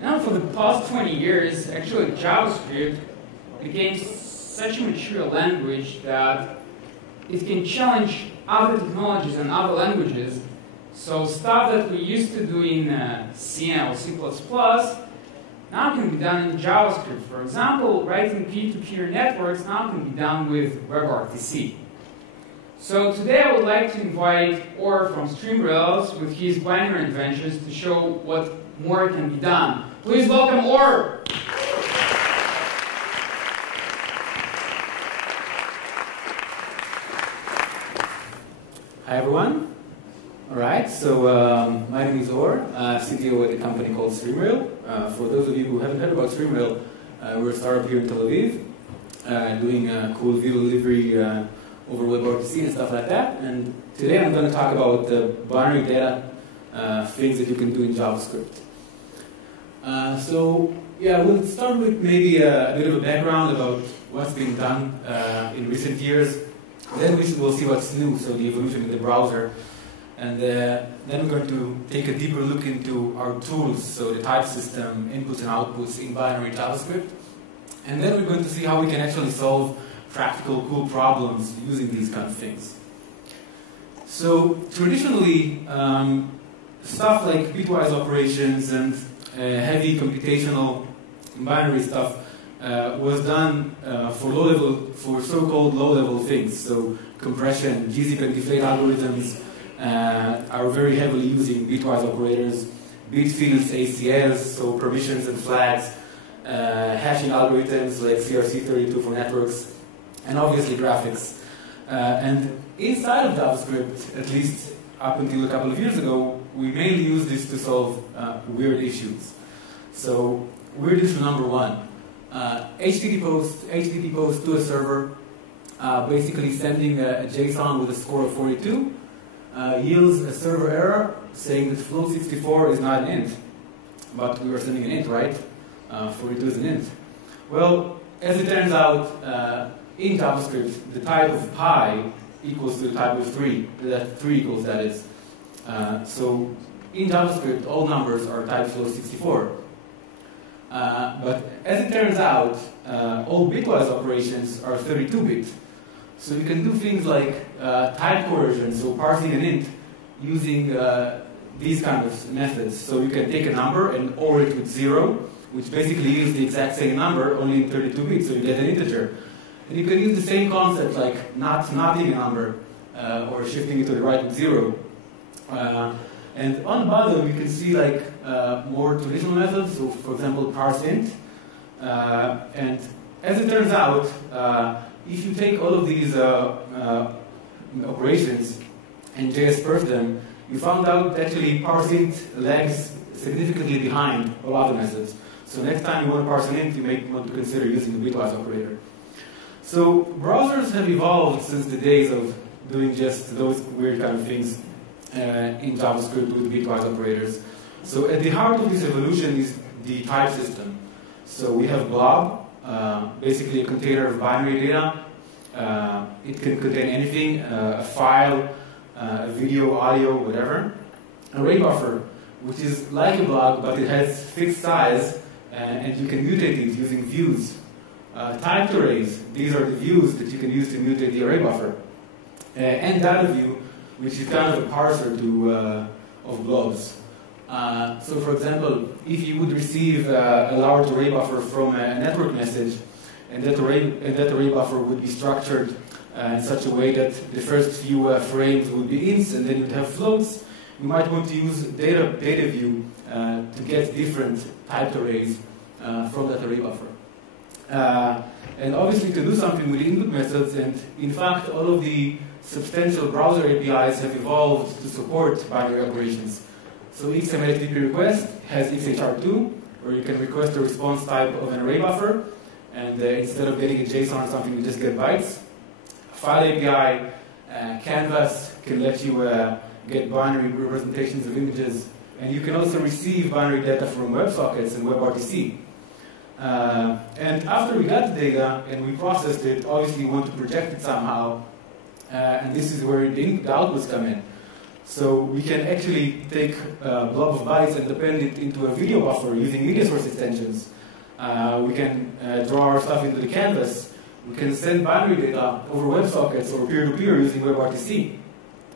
Now, for the past 20 years, actually JavaScript became such a mature language that it can challenge other technologies and other languages. So stuff that we used to do in C or C++ now can be done in JavaScript. For example, writing peer-to-peer networks now can be done with WebRTC. So today I would like to invite Or from StreamRails with his binary inventions to show what more can be done. Please welcome Or! Hi everyone. All right, so my name is Or, CTO at a company called StreamRail. For those of you who haven't heard about StreamRail, we're a startup here in Tel Aviv, doing cool video delivery over WebRTC and stuff like that. And today I'm going to talk about the binary data things that you can do in JavaScript. So yeah, we'll start with maybe a bit of a background about what's been done in recent years. Then we'll see what's new, so the evolution in the browser. And then we're going to take a deeper look into our tools, so the type system, inputs and outputs in binary JavaScript. And then we're going to see how we can actually solve practical, cool problems using these kind of things. So traditionally, stuff like bitwise operations and heavy computational binary stuff was done for so-called low-level things. So compression, gzip and deflate algorithms are very heavily using bitwise operators, bit fields, ACLs, so permissions and flags, hashing algorithms like CRC32 for networks, and obviously graphics. And inside of JavaScript, at least up until a couple of years ago, we mainly use this to solve weird issues. So weird issue number one. HTTP post to a server, basically sending a JSON with a score of 42, yields a server error saying that float 64 is not an int. But we were sending an int, right? 42 is an int. Well, as it turns out, in JavaScript, the type of pi equals to the type of 3. That 3 equals, that is. So in JavaScript, all numbers are type float 64. But as it turns out, all bitwise operations are 32-bit. So you can do things like type coercion, so parsing an int using these kind of methods. So you can take a number and OR it with 0, which basically is the exact same number, only in 32 bits, so you get an integer. And you can use the same concept like not being a number or shifting it to the right with 0. And on the bottom, you can see like more traditional methods. So, for example, parse int. And as it turns out, if you take all of these operations and JS-perf them, you found out that actually parse int lags significantly behind all other methods. So next time you want to parse an int, you may want to consider using the bitwise operator. So browsers have evolved since the days of doing just those weird kind of things in JavaScript with bitwise operators. So at the heart of this evolution is the type system. So we have blob, basically a container of binary data. It can contain anything, a file, a video, audio, whatever. Array buffer, which is like a blob, but it has fixed size, and you can mutate it using views. Typed arrays, these are the views that you can use to mutate the array buffer. And data view, which is kind of a parser of blobs. So for example, if you would receive a large array buffer from a network message, and that array buffer would be structured in such a way that the first few frames would be ints, and then you'd have floats, you might want to use data view to get different typed arrays from that array buffer. And obviously to do something with input methods, and in fact all of the substantial browser APIs have evolved to support binary operations. So XML HTTP request has XHR2, where you can request a response type of an array buffer, and instead of getting a JSON or something, you just get bytes. File API, Canvas can let you get binary representations of images, and you can also receive binary data from WebSockets and WebRTC. And after we got the data and we processed it, obviously we want to project it somehow, and this is where the outputs come in. So we can actually take a blob of bytes and append it into a video buffer using media source extensions. We can draw our stuff into the canvas. We can send binary data over WebSockets or peer-to-peer using WebRTC.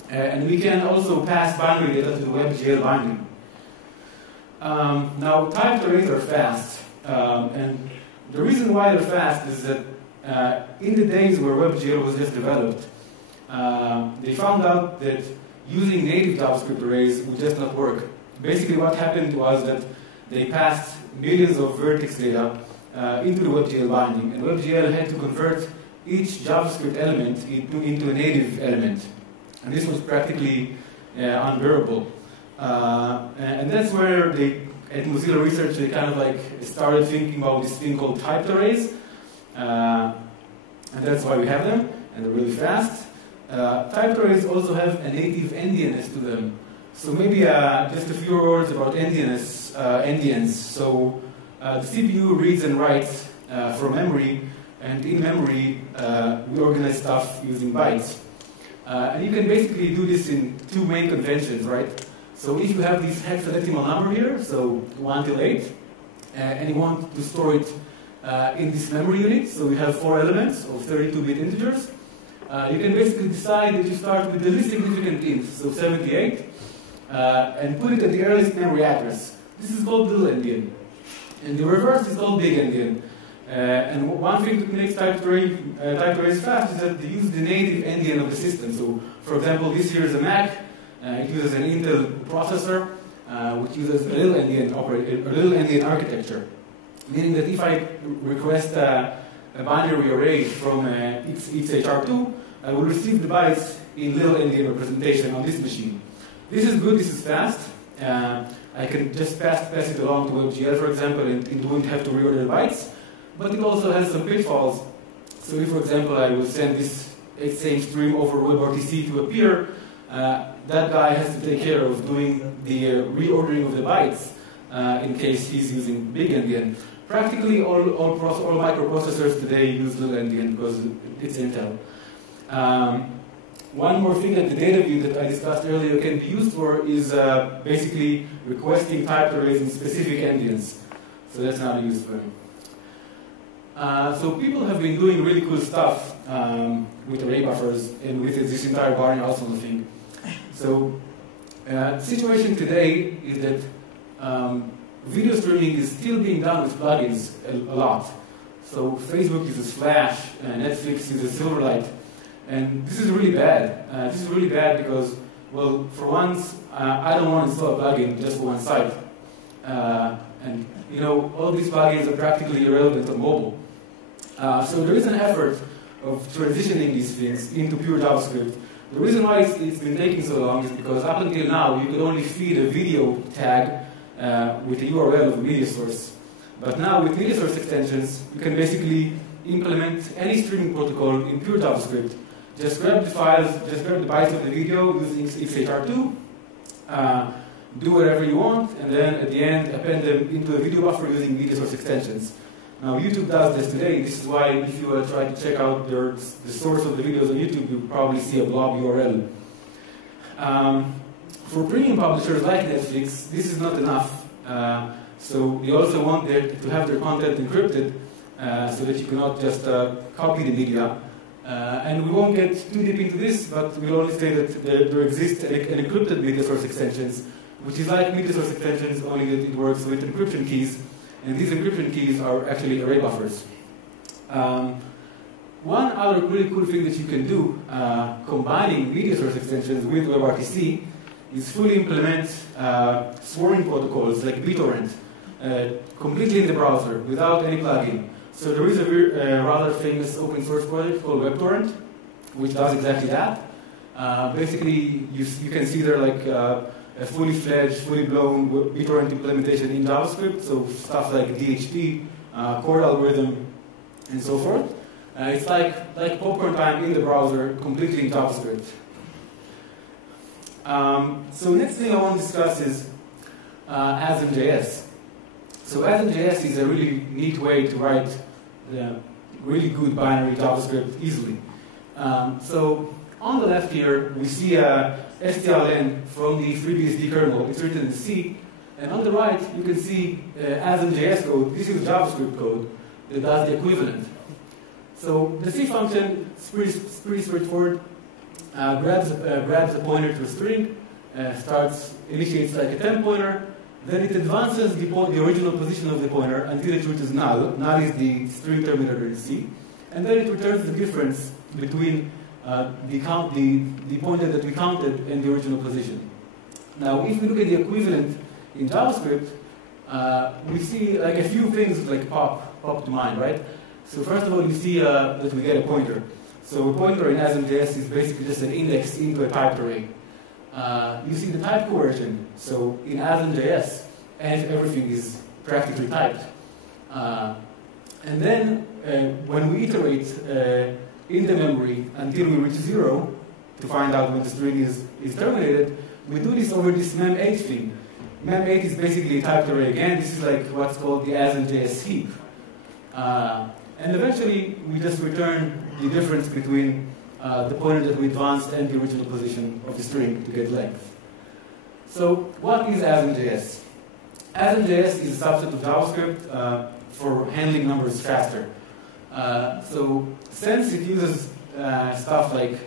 And we can also pass binary data to the WebGL binding. Now, typed arrays are fast. And the reason why they're fast is that in the days where WebGL was just developed, they found out that using native JavaScript arrays would just not work. Basically, what happened was that they passed millions of vertex data into the WebGL binding, and WebGL had to convert each JavaScript element into a native element. And this was practically unbearable. And that's where at Mozilla Research, they kind of like started thinking about this thing called typed arrays. And that's why we have them, and they're really fast. Typed arrays also have a native endianness to them. So maybe just a few words about endians. So the CPU reads and writes from memory, and in memory we organize stuff using bytes. And you can basically do this in two main conventions, right? So if you have this hexadecimal number here, so 1 till 8, and you want to store it in this memory unit, so we have 4 elements of 32-bit integers, you can basically decide that you start with the least significant int, so 78, and put it at the earliest memory address. This is called little endian. And the reverse is called big endian. And one thing that makes typed arrays fast is that they use the native endian of the system. So, for example, this here is a Mac. It uses an Intel processor, which uses a little endian architecture. Meaning that if I request a binary array from XHR2, I will receive the bytes in little endian representation on this machine. This is good, this is fast. I can just pass it along to WebGL, for example, and it won't have to reorder the bytes. But it also has some pitfalls. So if, for example, I will send this same stream over WebRTC to a peer, that guy has to take care of doing the reordering of the bytes in case he's using big endian. Practically all microprocessors today use little endian because it's Intel. One more thing that the data view that I discussed earlier can be used for is basically requesting typed arrays in specific endians. So that's not used for them. So people have been doing really cool stuff with array buffers and with this entire Barney Arsenal thing. So the situation today is that video streaming is still being done with plugins a lot. So Facebook uses Flash, Netflix uses Silverlight, and this is really bad. This is really bad because, well, for once, I don't want to install a plugin just for one site. And, you know, all these plugins are practically irrelevant on mobile. So there is an effort of transitioning these things into pure JavaScript. The reason why it's been taking so long is because up until now, you could only feed a video tag with the URL of a media source. But now with media source extensions, you can basically implement any streaming protocol in pure JavaScript. Just grab the files, just grab the bytes of the video using XHR2, do whatever you want, and then at the end append them into a video buffer using media source extensions. Now YouTube does this today. This is why if you try to check out the source of the videos on YouTube, you probably see a blob URL. For premium publishers like Netflix, this is not enough. So we also want to have their content encrypted so that you cannot just copy the media. And we won't get too deep into this, but we'll only say that there exists an encrypted media source extensions, which is like media source extensions, only that it works with encryption keys. And these encryption keys are actually array buffers. One other really cool thing that you can do, combining media source extensions with WebRTC, is fully implement swarming protocols like BitTorrent, completely in the browser, without any plugin. So there is a rather famous open source project called WebTorrent, which does exactly that. Basically, you can see there like a fully fledged, fully blown BitTorrent implementation in JavaScript, so stuff like DHT, core algorithm, and so forth. It's like popcorn time in the browser, completely in JavaScript. So next thing I want to discuss is Asm.js. So Asm.js is a really neat way to write the really good binary JavaScript easily. So On the left here, we see strlen from the FreeBSD kernel. It's written in C. And on the right, you can see ASM.js code. This is JavaScript code that does the equivalent. So the C function is pretty straightforward. Grabs a pointer to a string, initiates like a temp pointer, then it advances the original position of the pointer until it reaches null. Null is the string terminator in C. And then it returns the difference between the pointer that we counted and the original position. Now, if we look at the equivalent in JavaScript, we see like a few things like pop to mind, right? So first of all, you see that we get a pointer. So a pointer in ASM.js is basically just an index into a typed array. You see the type coercion. So in ASM.js, everything is practically typed. And then when we iterate in the memory until we reach 0 to find out when the string is terminated, we do this over this mem8 thing. Mem8 is basically a typed array again. This is like what's called the ASM.js heap. And eventually, we just return the difference between the pointer that we advanced and the original position of the string to get length. So what is ASM.js? ASM.js is a subset of JavaScript for handling numbers faster. So since it uses stuff like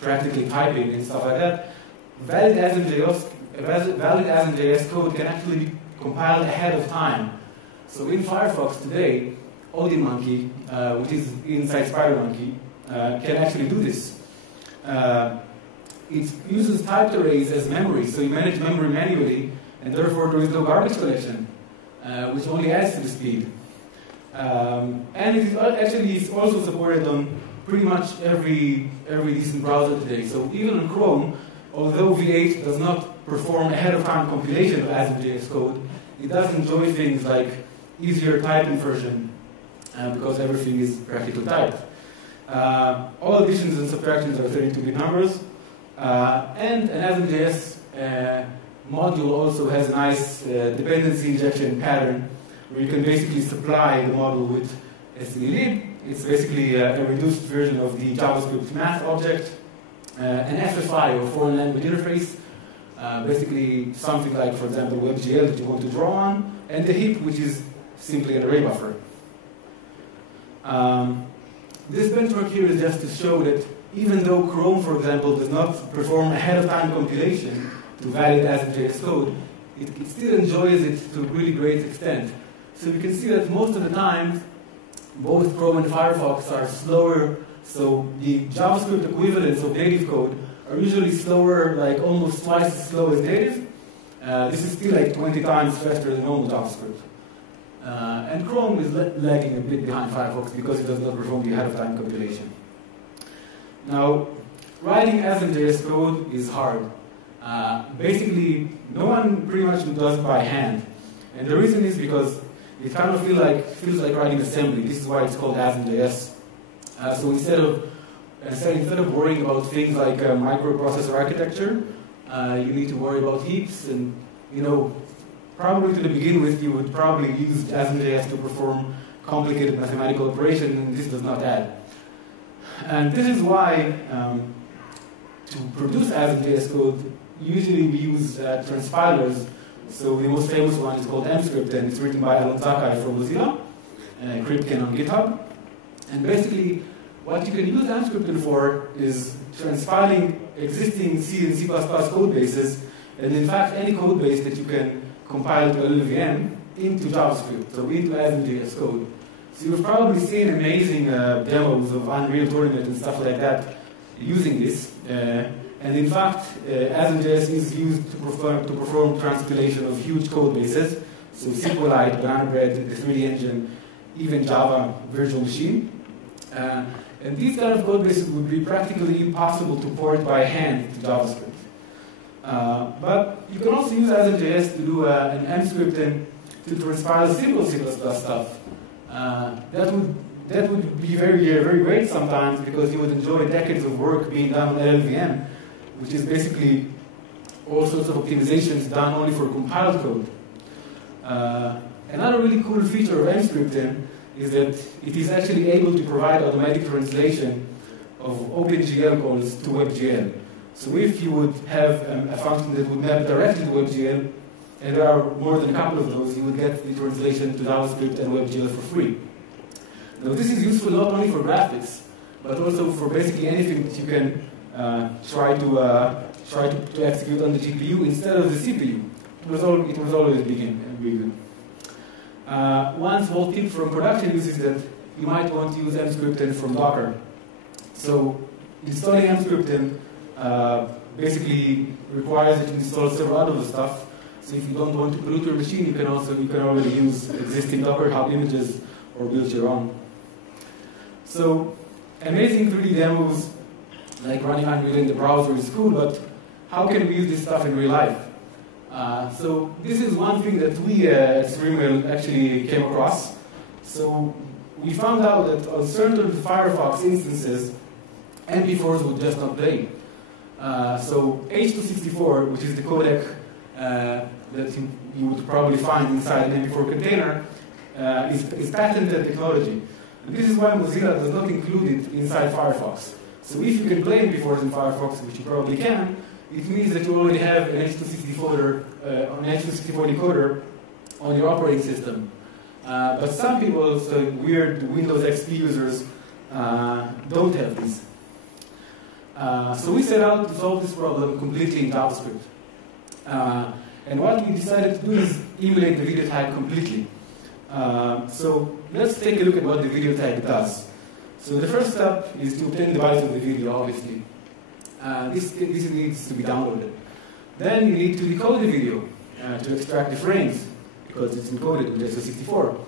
practically typing and stuff like that, valid ASM.js code can actually be compiled ahead of time. So in Firefox today, OdinMonkey, which is inside SpiderMonkey, can actually do this. It uses typed arrays as memory, so you manage memory manually, and therefore there is no garbage collection, which only adds to the speed. And it is also supported on pretty much every decent browser today. So even on Chrome, although V8 does not perform ahead-of-time compilation of ASM.js code, it does enjoy things like easier type inversion, because everything is practically typed. All additions and subtractions are 32-bit numbers. And an ASM.js module also has a nice dependency injection pattern where you can basically supply the model with stdlib. It's basically a reduced version of the JavaScript math object, an FFI, or foreign language interface, basically something like, for example, WebGL that you want to draw on, and the heap, which is simply an array buffer. This benchmark here is just to show that even though Chrome, for example, does not perform ahead-of-time compilation to valid ASM.js code, it still enjoys it to a really great extent. So you can see that most of the time, both Chrome and Firefox are slower, so the JavaScript equivalents of native code are usually slower, like almost twice as slow as native. This is still like 20 times faster than normal JavaScript. And Chrome is lagging a bit behind Firefox because it does not perform the ahead-of-time compilation. Now, writing ASM.js code is hard. Basically, no one pretty much does it by hand. And the reason is because it kind of feels like writing assembly. This is why it's called ASM.js. So instead of worrying about things like microprocessor architecture, you need to worry about heaps. And probably to begin with, you would probably use ASM.js to perform complicated mathematical operations, and this does not add. And this is why, to produce ASM.js code, usually we use transpilers. So the most famous one is called mscript, and it's written by Alon Zakai from Mozilla, Kripken on GitHub. And basically, what you can use mscript for is transpiling existing C and C++ code bases, and in fact, any code base that you can compile to LLVM into JavaScript, so into ASM.js code. So you've probably seen amazing demos of Unreal Tournament and stuff like that using this. And in fact, ASM.js is used to perform transpilation of huge code bases. So SQLite, Banana Bread, the 3D Engine, even Java Virtual Machine. And these kind of code bases would be practically impossible to port by hand to JavaScript. But you can also use ASM.js to do an mscript and to transpile simple C++ stuff. That would be very great sometimes because you would enjoy decades of work being done on LLVM, which is basically all sorts of optimizations done only for compiled code. Another really cool feature of mscript is that it is actually able to provide automatic translation of OpenGL calls to WebGL. So if you would have a function that would map directly to WebGL, and there are more than a couple of those, you would get the translation to JavaScript and WebGL for free. Now this is useful not only for graphics, but also for basically anything that you can try to execute on the GPU instead of the CPU. It was always big good. One small tip from production use is that you might want to use mscripten from Docker. So installing mscripten basically requires that you install several other stuff. So if you don't want to pollute your machine, you can already use existing Docker Hub images or build your own. So amazing 3D demos like running Unreal in the browser is cool, but how can we use this stuff in real life? So this is one thing that we at Streamwell actually came across. So we found out that on certain Firefox instances, MP4s would just not play. So H.264, which is the codec that you would probably find inside an MP4 container, is patented technology. And this is why Mozilla does not include it inside Firefox. So if you can play MP4s in Firefox, which you probably can, it means that you already have an H.264 decoder on your operating system. But some people, so weird Windows XP users, don't have these. So we set out to solve this problem completely in JavaScript. And what we decided to do is emulate the video tag completely. So let's take a look at what the video tag does. So the first step is to obtain the bytes of the video, obviously. This needs to be downloaded. Then you need to decode the video to extract the frames, because it's encoded with H.264.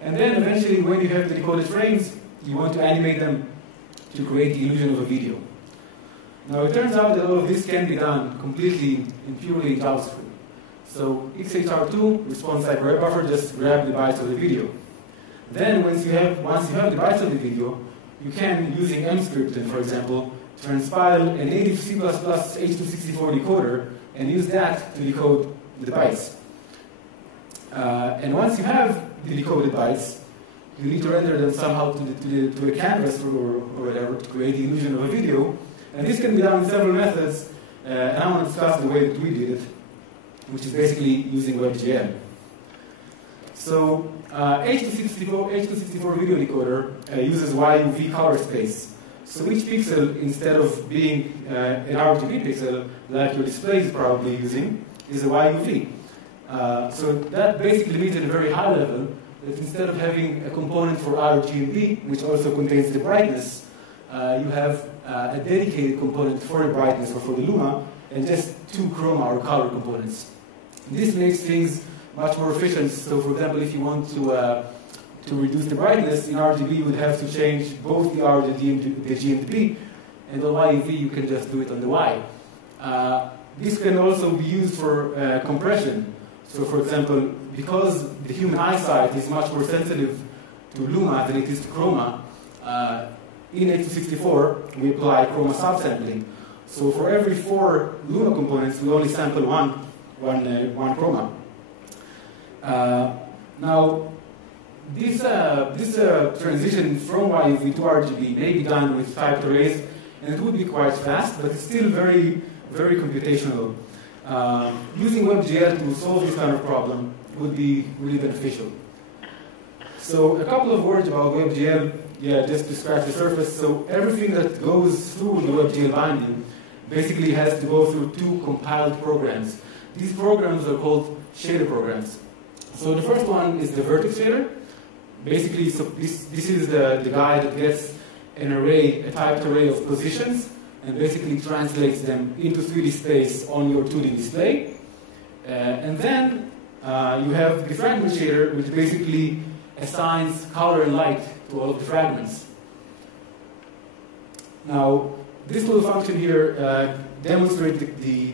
And then eventually, when you have the decoded frames, you want to animate them to create the illusion of a video. Now it turns out that all of this can be done completely and purely in JavaScript. So XHR2, response type web buffer, just grab the bytes of the video. Then once you have the bytes of the video, you can, using mscripten, for example, transpile a native C++ H.264 decoder and use that to decode the bytes. And once you have the decoded bytes, you need to render them somehow to a canvas or whatever to create the illusion of a video. And this can be done in several methods, and I want to discuss the way that we did it, which is basically using WebGL. So H.264 video decoder uses YUV color space. So each pixel, instead of being an RGB pixel, like your display is probably using, is a YUV. So that basically means at a very high level that instead of having a component for RGB, which also contains the brightness, you have a dedicated component for the brightness or for the luma, and just two chroma or color components. This makes things much more efficient. So for example, if you want to reduce the brightness in RGB, you would have to change both the R, the G, and the P, and on YUV you can just do it on the Y. This can also be used for compression. So for example, because the human eyesight is much more sensitive to luma than it is to chroma, in H.264 we apply chroma subsampling. So for every 4 luma components, we only sample one chroma. Now, this transition from YUV to RGB may be done with typed arrays, and it would be quite fast, but it's still very, very computational. Using WebGL to solve this kind of problem would be really beneficial. So a couple of words about WebGL, just to scratch the surface. So everything that goes through the WebGL binding basically has to go through 2 compiled programs. These programs are called shader programs. So the first one is the vertex shader. Basically, so this is the guy that gets an array, a typed array of positions, and basically translates them into 3D space on your 2D display. And then you have the fragment shader, which basically assigns color and light to all of the fragments. Now, this little function here demonstrates the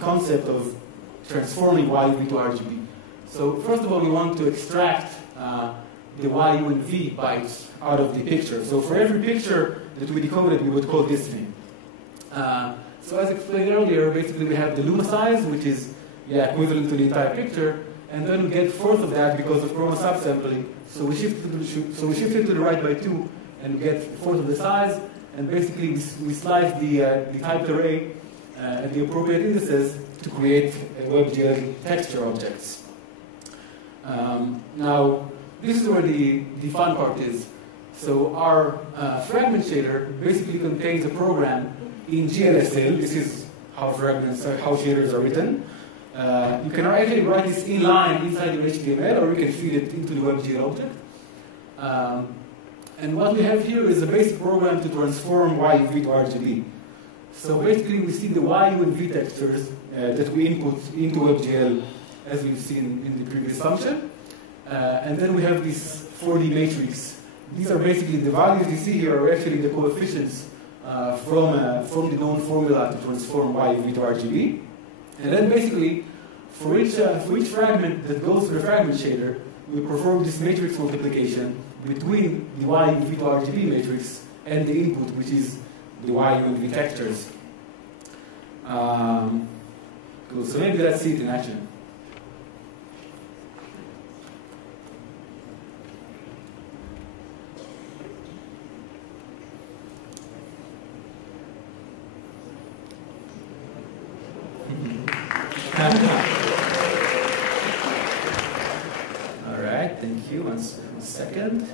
concept of transforming YUV to RGB. So first of all, we want to extract the YU and V bytes out of the picture. So for every picture that we decoded, we would code this thing. So as explained earlier, basically we have the luma size, which is equivalent to the entire picture, and then we get 1/4 of that because of chroma subsampling. So we shift it to the right by 2, and we get 1/4 of the size, and basically we slice the typed array at the appropriate indices to create WebGL texture objects. Now, this is where the fun part is. So our fragment shader basically contains a program in GLSL. This is how shaders are written. You can actually write this inline inside your HTML, or you can feed it into the WebGL object. And what we have here is a basic program to transform YUV to RGB. So basically, we see the YU and V textures that we input into WebGL, as we've seen in the previous function. And then we have this 4D matrix. These are basically the values you see here are actually the coefficients from the known formula to transform YUV to RGB. And then basically, for each fragment that goes to the fragment shader, we perform this matrix multiplication between the YUV to RGB matrix and the input, which is the YU and V textures. Cool. So maybe let's see it in action. All right, thank you. One second.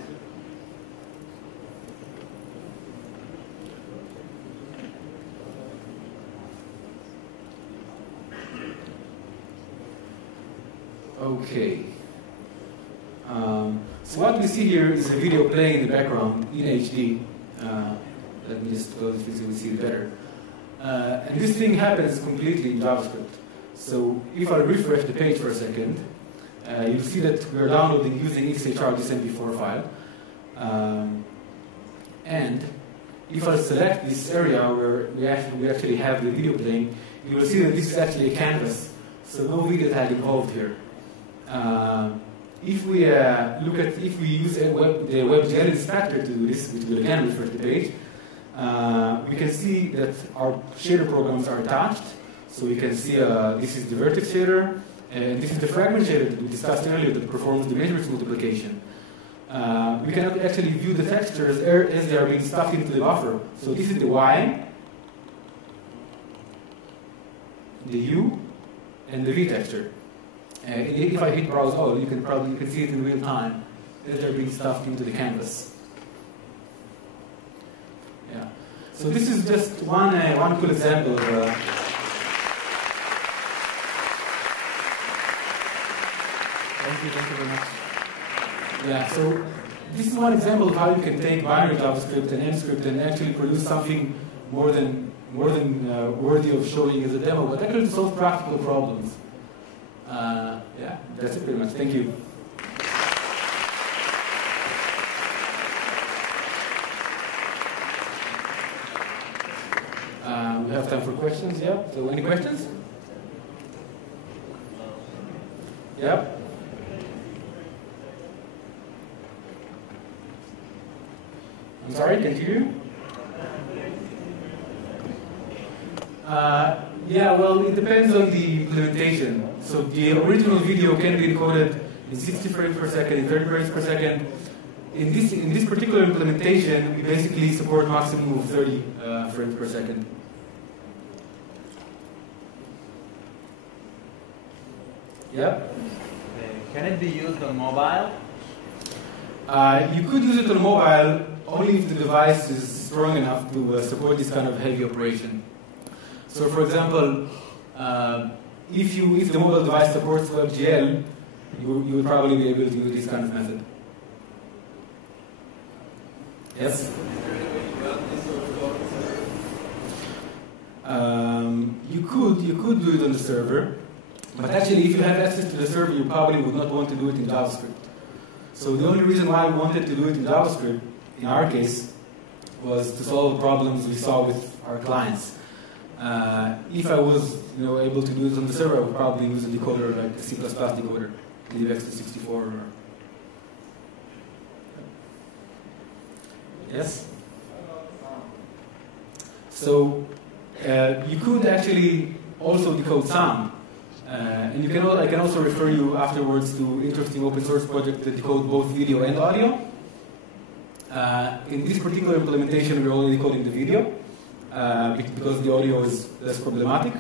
Okay. So what we see here is a video playing in the background in HD. Let me just close this so we see it better. And this thing happens completely in JavaScript. So if I refresh the page for a second, you'll see that we're downloading using XHR this MP4 file. And if I select this area where we actually have the video playing, you will see that this is actually a canvas. So no video tag involved here. If we use the WebGL inspector to do this, which will again refresh the page, we can see that our shader programs are attached. So we can see this is the vertex shader, and this is the fragment shader that we discussed earlier that performs the matrix multiplication. We can actually view the textures as they are being stuffed into the buffer. So this is the Y, the U, and the V texture. If I hit browse all, you can see it in real time as they're being stuffed into the canvas. Yeah. So this is just one cool example of. Thank you very much. Yeah. So this is one example of how you can take binary JavaScript and MScript and actually produce something more than worthy of showing as a demo, but actually to solve practical problems. Yeah, that's it pretty much. Thank you. We have time for questions, yeah? So any questions? Yeah? I'm sorry, can you hear you? Yeah, well, it depends on the implementation. So the original video can be encoded in 60 frames per second, in 30 frames per second. In this particular implementation, we basically support maximum of 30 frames per second. Yeah? Can it be used on mobile? You could use it on mobile only if the device is strong enough to support this kind of heavy operation. So, for example, if the mobile device supports WebGL, you would probably be able to use this kind of method. Yes? You could do it on the server, but actually, if you have access to the server, you probably would not want to do it in JavaScript. So the only reason why we wanted to do it in JavaScript, in our case, was to solve problems we saw with our clients. If I was able to do it on the server, I would probably use a decoder like a C++ decoder, DivX264. Or... Yes? So you could actually also decode sound. And I can also refer you afterwards to interesting open source project that decode both video and audio. In this particular implementation, we're already coding the video because the audio is less problematic.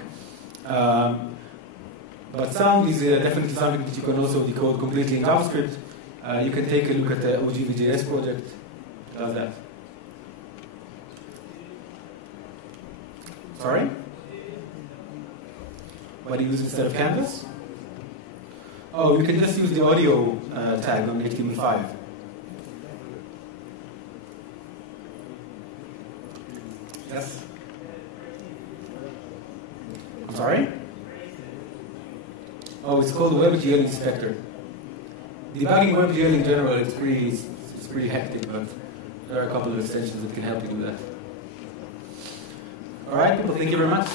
But sound is definitely something that you can also decode completely in JavaScript. You can take a look at the OGVJS project. Does that? Sorry? What do you use instead of Canvas? Oh, you can just use the audio tag on HTML5. Yes? I'm sorry? Oh, it's called WebGL Inspector. Debugging WebGL in general is pretty hectic, but there are a couple of extensions that can help you do that. All right, people, thank you very much.